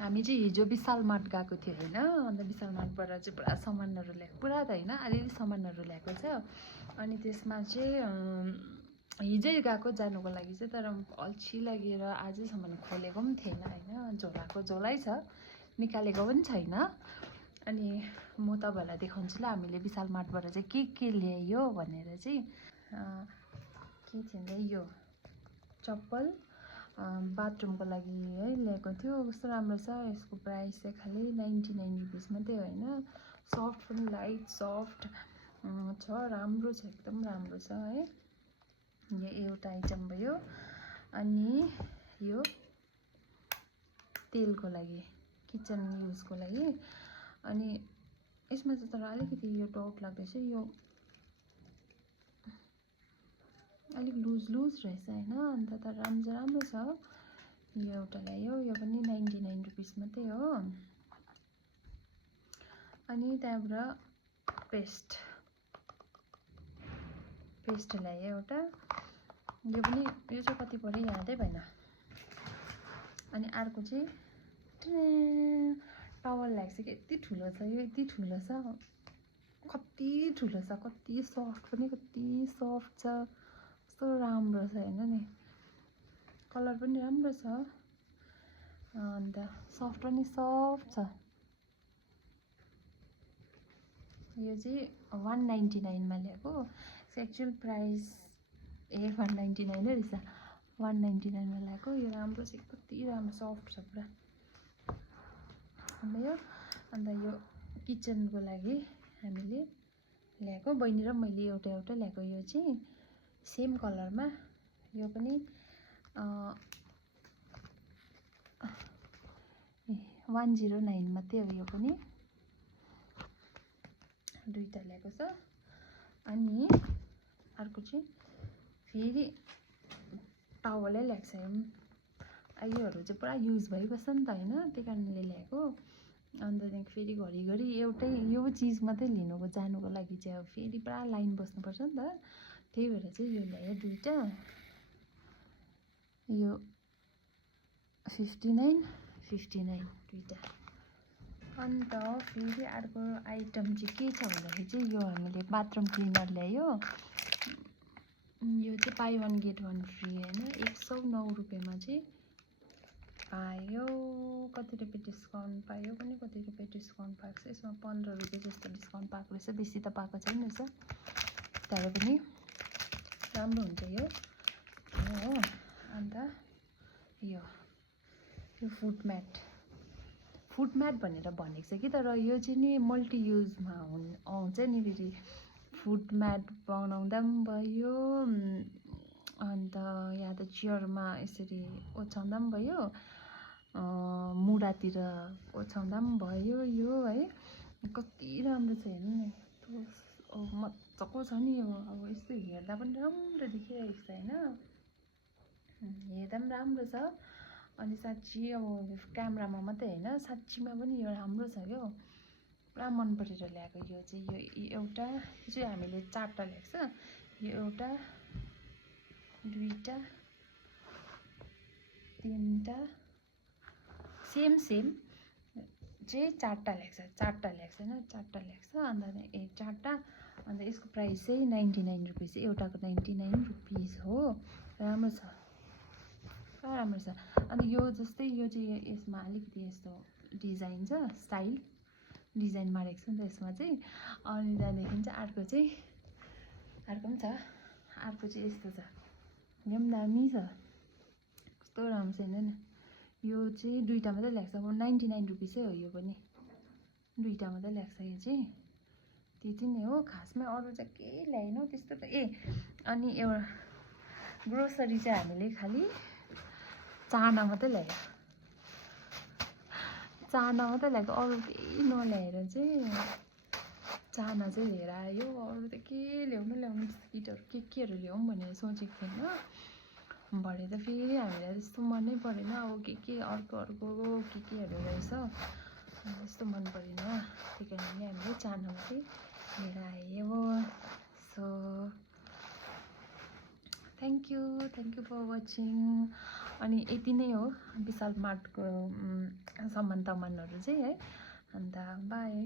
हामी चाहिँ हिजो विशाल मार्ट गएको थियो होइन। अन्त विशाल मार्टबाट चाहिँ पुरा सामानहरू ल्याएको, पुरा त होइन अलिअलि सामानहरू ल्याएको छ। अनि त्यसमा चाहिँ हिजै गएको जानुको लागि चाहिँ, तर अल्छी लागेर आजैसम्म खोलेको पनि थिएन होइन। झोलाको झोलै छ, निकालेको पनि छैन। अनि म तपाईँहरूलाई देखाउँछु ल हामीले विशाल मार्टबाट चाहिँ के ल्यायो भनेर चाहिँ। के थियो भने यो चप्पल बाथरुमको लागि है ल्याएको थियो। कस्तो राम्रो छ, यसको प्राइस चाहिँ खालि 99 रुपिस मात्रै होइन। सफ्ट पनि लाइट सफ्ट छ, राम्रो छ, एकदम राम्रो छ है। यो एउटा आइटम भयो। अनि यो तेलको लागि, किचन युजको लागि। अनि यसमा चाहिँ तर अलिकति यो डाउट लाग्दैछ, यो अलिक लुज रहेछ होइन। अन्त तर राम्रो छ। यो एउटा ल्यायो, यो पनि 99 रुपिस मात्रै हो। अनि त्यहाँबाट पेस्ट ल्यायो एउटा, यो चाहिँ कति पऱ्यो यादै भएन। अनि अर्को चाहिँ टावल ल्याएको छ कि यति ठुलो छ, यो यति ठुलो छ, कति ठुलो छ, कति सफ्ट पनि, कति सफ्ट छ, कस्तो राम्रो छ हेर्नु नि। कलर पनि राम्रो छ, अन्त सफ्ट पनि सफ्ट छ। यो चाहिँ 199 मा ल्याएको। एक्चुअल प्राइस 199 रहेछ, 199 मा ल्याएको। यो राम्रो छ, कति राम्रो सफ्ट छ पुरा। अन्त यो किचनको लागि हामीले ल्याएको, बहिनी र मैले एउटा ल्याएको। यो चाहिँ सेम कलरमा, यो पनि 109 मात्रै हो। यो पनि दुईटा ल्याएको छ। अनि अर्को चाहिँ फेरि टावलै ल्याएको छ। योहरू चाहिँ पुरा युज भइबस्छ नि त होइन, त्यही कारणले ल्याएको। अन्त त्यहाँदेखि फेरि घरिघरि एउटै यो चिज मात्रै लिनुको जानुको लागि चाहिँ अब फेरि पुरा लाइन बस्नुपर्छ नि त। त्यही भएर चाहिँ यो ल्यायो दुईटा। यो 59 दुईटा। अन्त फेरि अर्को आइटम चाहिँ के छ भन्दाखेरि चाहिँ यो हामीले बाथरुम क्लिनर ल्यायो। यो चाहिँ बाई 1 गेट 1 फ्री होइन। 109 रुपियाँमा चाहिँ पायो। कति रुपियाँ डिस्काउन्ट पायो पनि, कति रुपियाँ डिस्काउन्ट पाएको छ। यसमा 15 रुपियाँ जस्तो डिस्काउन्ट पाएको रहेछ, बेसी त पाएको छैन रहेछ। तर पनि राम्रो हुन्छ यो हो। अन्त यो फुट म्याट भनेर भनेको छ कि, तर यो चाहिँ नि मल्टी युजमा आउँछ नि। फेरि फुट म्याट बनाउँदा पनि भयो, अन्त या त चियरमा यसरी ओछ्याउँदा पनि भयो, मुढातिर ओछ्याउँदा पनि भयो यो है। कति राम्रो छ हेर्नु नि, मजाको छ नि यो। अब यस्तो हेर्दा पनि राम्रो देखिरहेको छ होइन, हेर्दा पनि राम्रो छ। अनि साँच्ची अब क्यामेरामा मात्रै होइन, साँच्चीमा पनि यो राम्रो छ क्या, पुरा मन परेर ल्याएको। यो चाहिँ यो एउटा, यो चाहिँ हामीले 4टा ल्याएको छ। यो एउटा, दुईटा, तिनटा, सेम चाहिँ 4टा ल्याएको छ। 4टा ल्याएको छैन, 4टा ल्याएको छ। अन्त 4टा। अन्त यसको प्राइस चाहिँ 99 रुपिस, एउटाको 99 रुपिस हो। राम्रो छ, पुरा राम्रो छ। अनि यो जस्तै यो चाहिँ यसमा अलिकति यस्तो डिजाइन छ, स्टाइल डिजाइन मारेको छ नि त यसमा चाहिँ। अनि त्यहाँदेखि चाहिँ अर्को पनि छ। अर्को चाहिँ यस्तो छ, यो पनि दामी छ, कस्तो राम्रो छ हेर्नु नि। यो चाहिँ दुईटा मात्रै ल्याएको छ, 99 रुपिसै हो। यो पनि दुईटा मात्रै ल्याएको छ। यो चाहिँ त्यति नै हो खासमा, अरू चाहिँ केही ल्याएन त्यस्तो त। अनि एउटा ग्रोसरी चाहिँ हामीले खालि चाना मात्रै ल्याएको, अरू केही नल्याएर चाहिँ चाना चाहिँ लिएर आयो। अरू त के ल्याउनु बिस्किटहरू केहरू ल्याउँ भनेर सोचेको थिएन। भरे त फेरि हामीलाई त्यस्तो मनै परेन। अब के अर्को केहरू रहेछ, त्यस्तो मन परेन। त्यही कारणले हामीले चाना मात्रै लिएर आयो। So thank you for watching. अनि यति नै हो विशाल मार्टको सामान तामानहरू चाहिँ है। अन्त बाई।